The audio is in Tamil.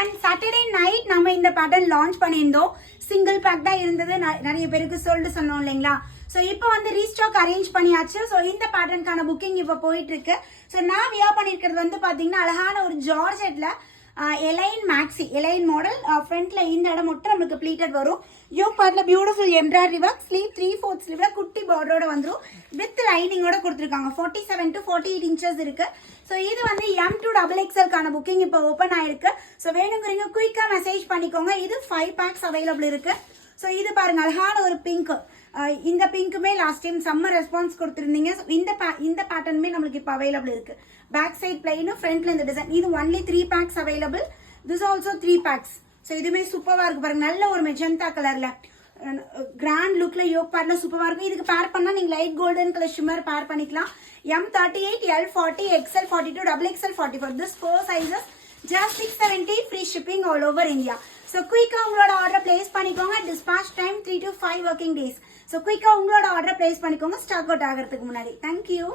everyone. Saturday night நம்ம இந்த பேட்டர்ன் லான்ச் பண்ணியிருந்தோம். சிங்கிள் பேக் தான் இருந்தது. நிறைய பேருக்கு சொல்லிட்டு சொன்னோம் இல்லைங்களா? ஸோ இப்போ வந்து ரீஸ்டாக் அரேஞ்ச் பண்ணியாச்சு. ஸோ இந்த பேட்டர்னுக்கான புக்கிங் இப்போ போயிட்டு இருக்கு. ஸோ நான் வியா பண்ணியிருக்கிறது வந்து பார்த்தீங்கன்னா அழகான ஒரு ஜார்ஜெட்ல எலைன் மேக்ஸி எலைன் மாடல். ஃப்ரண்ட்ல இந்த இடம் மட்டும் நம்மளுக்கு ப்ளீட்டட் வரும். யோக் பார்ட்ல பியூட்டிஃபுல் எம்ப்ராய்டரி ஒர்க். ஸ்லீவ் 3/4 ஸ்லீவ்ல குட்டி பார்டரோட வந்துடும். வித் லைனிங்கோட கொடுத்துருக்காங்க. 47 to 48 இன்ச்சஸ் இருக்கு. ஸோ இது வந்து M to XXL புக்கிங் இப்போ ஓப்பன் ஆயிருக்கு. ஸோ வேணுங்கிறீங்க குயிக்கா மெசேஜ் பண்ணிக்கோங்க. இது 5 பேக்ஸ் அவைலபிள் இருக்கு. ஸோ இது பாருங்க அழகான ஒரு பிங்க். இந்த பிங்க்குமே லாஸ்ட் டைம் சம்மர் ரெஸ்பான்ஸ் கொடுத்துருந்தீங்க. இந்த பேட்டர்னுமே நம்மளுக்கு இப்போ அவைலபிள் இருக்கு. பேக் சைட் பிளைனும் ஃப்ரண்ட்ல இந்த டிசைன். இது only 3 packs available. This also 3 packs. So இதுவுமே சூப்பரா இருக்கு பாருங்க. நல்ல ஒரு மெஜந்தா கலர்ல கிராண்ட் லுக்ல யோக் பார்ட்ல சூப்பரா இருக்கும். இதுக்கு பேர் பண்ணா நீங்க லைட் கோல்டன் கலர் ஷிம்மர் பேர் பண்ணிக்கலாம். M38, L40, XL42, XXL 44. This 4 sizes just 670. Free shipping all over India. So quick உங்களோட ஆர்டர் பிளேஸ் பண்ணிக்கோங்க. dispatch time 3 to 5 working days. So quick உங்களோட ஆர்டர் பிளேஸ் பண்ணிக்கோங்க ஸ்டாக் அவுட் ஆகிறதுக்கு முன்னாடி. Thank you.